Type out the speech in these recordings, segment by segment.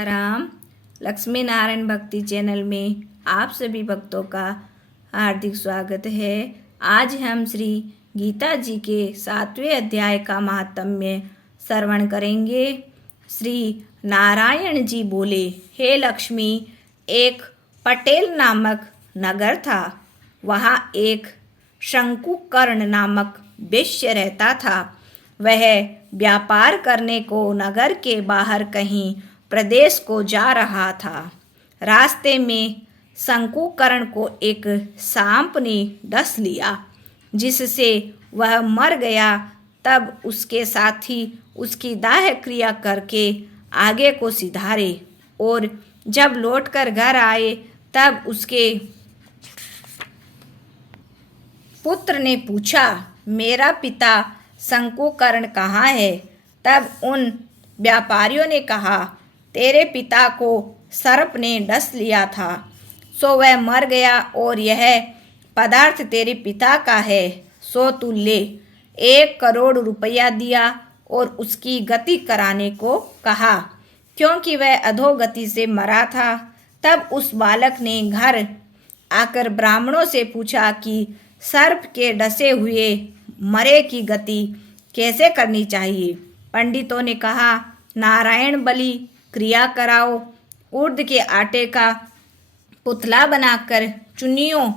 राम लक्ष्मी नारायण भक्ति चैनल में आप सभी भक्तों का हार्दिक स्वागत है। आज हम श्री गीता जी के 7वें अध्याय का महात्म्य श्रवण करेंगे। श्री नारायण जी बोले, हे लक्ष्मी, एक पटेल नामक नगर था। वहाँ एक शंकुकर्ण नामक वेश्य रहता था। वह व्यापार करने को नगर के बाहर कहीं प्रदेश को जा रहा था। रास्ते में शंकुकर्ण को एक सांप ने डस लिया, जिससे वह मर गया। तब उसके साथी उसकी दाह क्रिया करके आगे को सिधारे और जब लौटकर घर आए तब उसके पुत्र ने पूछा, मेरा पिता शंकुकर्ण कहाँ है? तब उन व्यापारियों ने कहा, तेरे पिता को सर्प ने डस लिया था, सो वह मर गया और यह पदार्थ तेरे पिता का है, सो तू ले। 1 करोड़ रुपया दिया और उसकी गति कराने को कहा, क्योंकि वह अधोगति से मरा था। तब उस बालक ने घर आकर ब्राह्मणों से पूछा कि सर्प के डसे हुए मरे की गति कैसे करनी चाहिए। पंडितों ने कहा, नारायण बलि क्रिया कराओ, उड़द के आटे का पुतला बनाकर चुन्नियों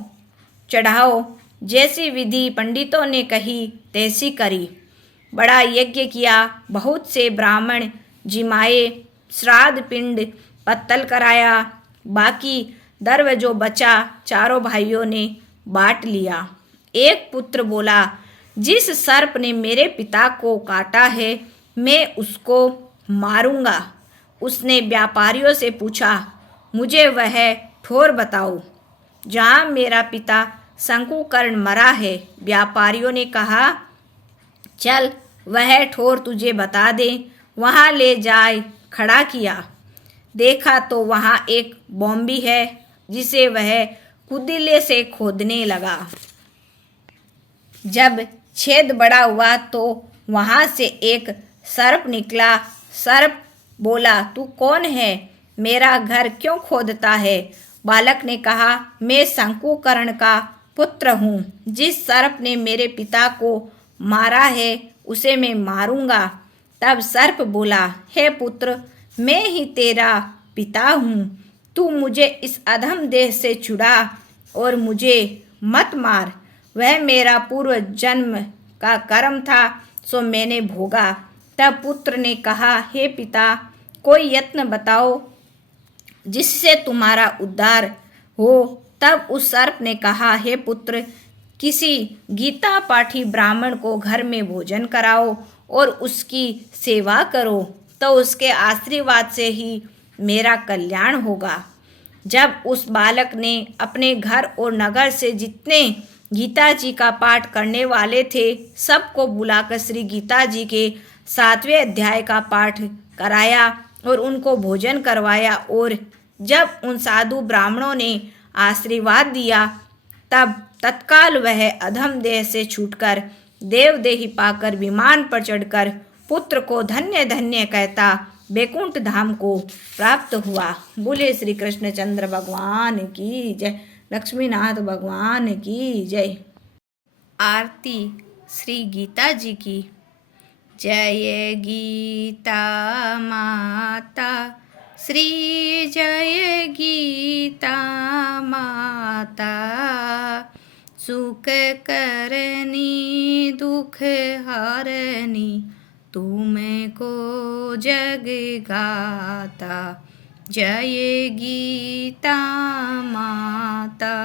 चढ़ाओ। जैसी विधि पंडितों ने कही तैसी करी। बड़ा यज्ञ किया, बहुत से ब्राह्मण जिमाए, श्राद्ध पिंड पत्तल कराया। बाकी द्रव्य जो बचा चारों भाइयों ने बांट लिया। एक पुत्र बोला, जिस सर्प ने मेरे पिता को काटा है मैं उसको मारूंगा। उसने व्यापारियों से पूछा, मुझे वह ठोर बताओ जहाँ मेरा पिता शंकुकर्ण मरा है। व्यापारियों ने कहा, चल वह ठोर तुझे बता दे। वहाँ ले जाए खड़ा किया। देखा तो वहाँ एक बॉम्बी है, जिसे वह कुदिले से खोदने लगा। जब छेद बड़ा हुआ तो वहाँ से एक सर्प निकला। सर्प बोला, तू कौन है? मेरा घर क्यों खोदता है? बालक ने कहा, मैं शंकुकर्ण का पुत्र हूँ। जिस सर्प ने मेरे पिता को मारा है उसे मैं मारूंगा। तब सर्प बोला, हे पुत्र, मैं ही तेरा पिता हूँ। तू मुझे इस अधम देह से छुड़ा और मुझे मत मार। वह मेरा पूर्व जन्म का कर्म था, सो मैंने भोगा। तब पुत्र ने कहा, हे पिता, कोई यत्न बताओ जिससे तुम्हारा उद्धार हो। तब उस सर्प ने कहा, हे पुत्र, किसी गीता पाठी ब्राह्मण को घर में भोजन कराओ और उसकी सेवा करो, तो उसके आशीर्वाद से ही मेरा कल्याण होगा। जब उस बालक ने अपने घर और नगर से जितने गीता जी का पाठ करने वाले थे सबको बुलाकर श्री गीता जी के 7वें अध्याय का पाठ कराया और उनको भोजन करवाया। और जब उन साधु ब्राह्मणों ने आशीर्वाद दिया तब तत्काल वह अधम देह से छूटकर देवदेही पाकर विमान पर चढ़कर पुत्र को धन्य धन्य कहता बैकुंठ धाम को प्राप्त हुआ। बोले श्री कृष्णचंद्र भगवान की जय, लक्ष्मीनाथ भगवान की जय। आरती श्री गीता जी की। जय गीता माता, श्री जय गीता माता। सुख करनी दुख हरनी, तुमको जग गाता। जय गीता माता।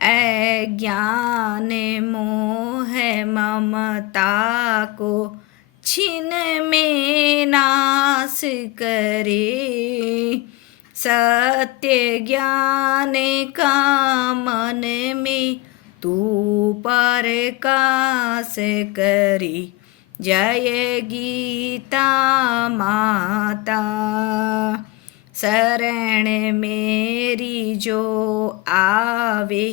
अज्ञान मोह ममता को छिन में नाश करे। सत्य ज्ञान का मन में तू प्रकाश करी। जय गीता माता। शरण मेरी जो आवे,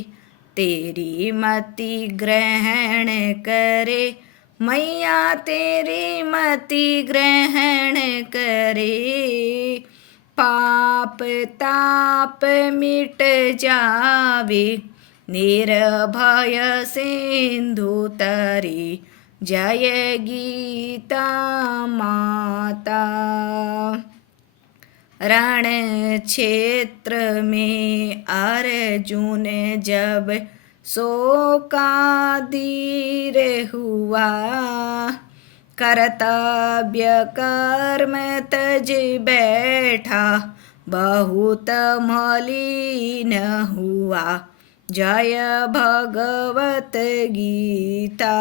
तेरी मति ग्रहण करे। मैया तेरी मति ग्रहण करे। पाप ताप मिट जावे, निर्भय सिंधु तरी, जय गीता माता। रण क्षेत्र में अर्जुन जब शोकाधीर हुआ, कर्तव्य कर्म तज बैठा, बहुत मलिन हुआ, जय भगवत गीता।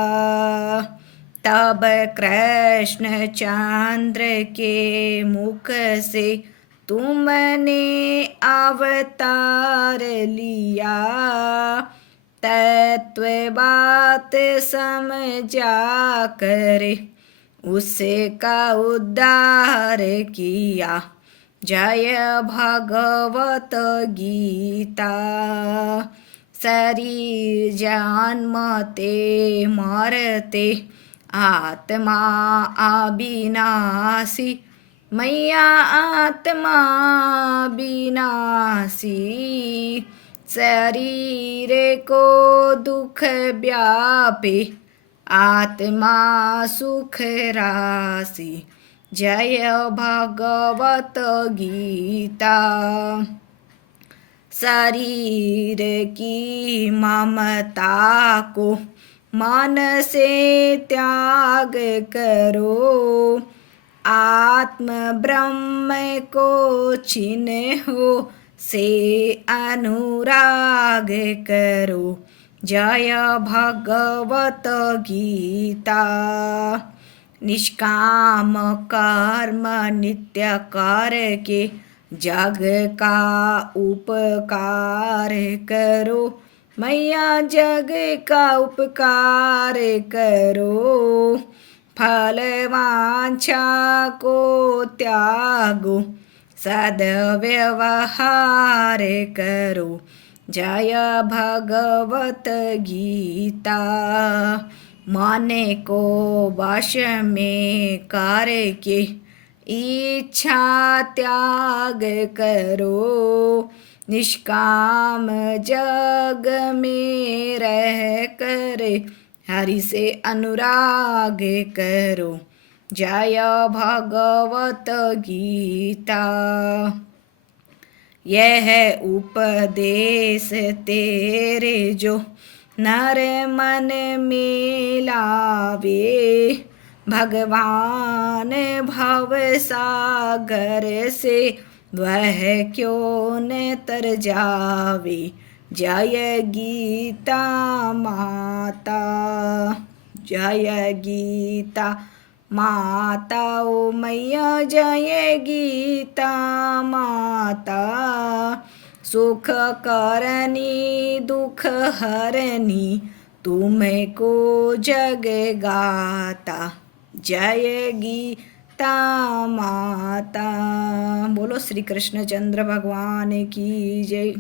तब कृष्ण चंद्र के मुख से तुमने अवतार लिया, तत्व बात समझा कर उसका उद्धार किया, जय भगवत गीता। शरीर जन्मते मरते, आत्मा अविनाशी, मैया आत्मा विनाशी। शरीर को दुख व्यापे, आत्मा सुख राशि, जय भगवत गीता। शरीर की ममता को मन से त्याग करो, आत्म ब्रह्म को चिन्हो से अनुराग करो, जय भगवत गीता। निष्काम कर्म नित्य करके जग का उपकार करो, मैया जग का उपकार करो। फल वांछा को त्यागो, सद्व्यवहार करो, जय भगवत गीता। मन को वश में करके इच्छा त्याग करो, निष्काम जग में रह कर हरि से अनुराग करो, जय भगवत गीता। यह उपदेश तेरे जो नर मन में लावे, भगवान भव सागर से वह क्यों न तर जावे, जय गीता माता। जय गीता माता ओ मैया, जय गीता माता। सुख करनी दुख हरनी, तुमको जग गाता, जय गीता माता। बोलो श्री कृष्ण चंद्र भगवान की जय।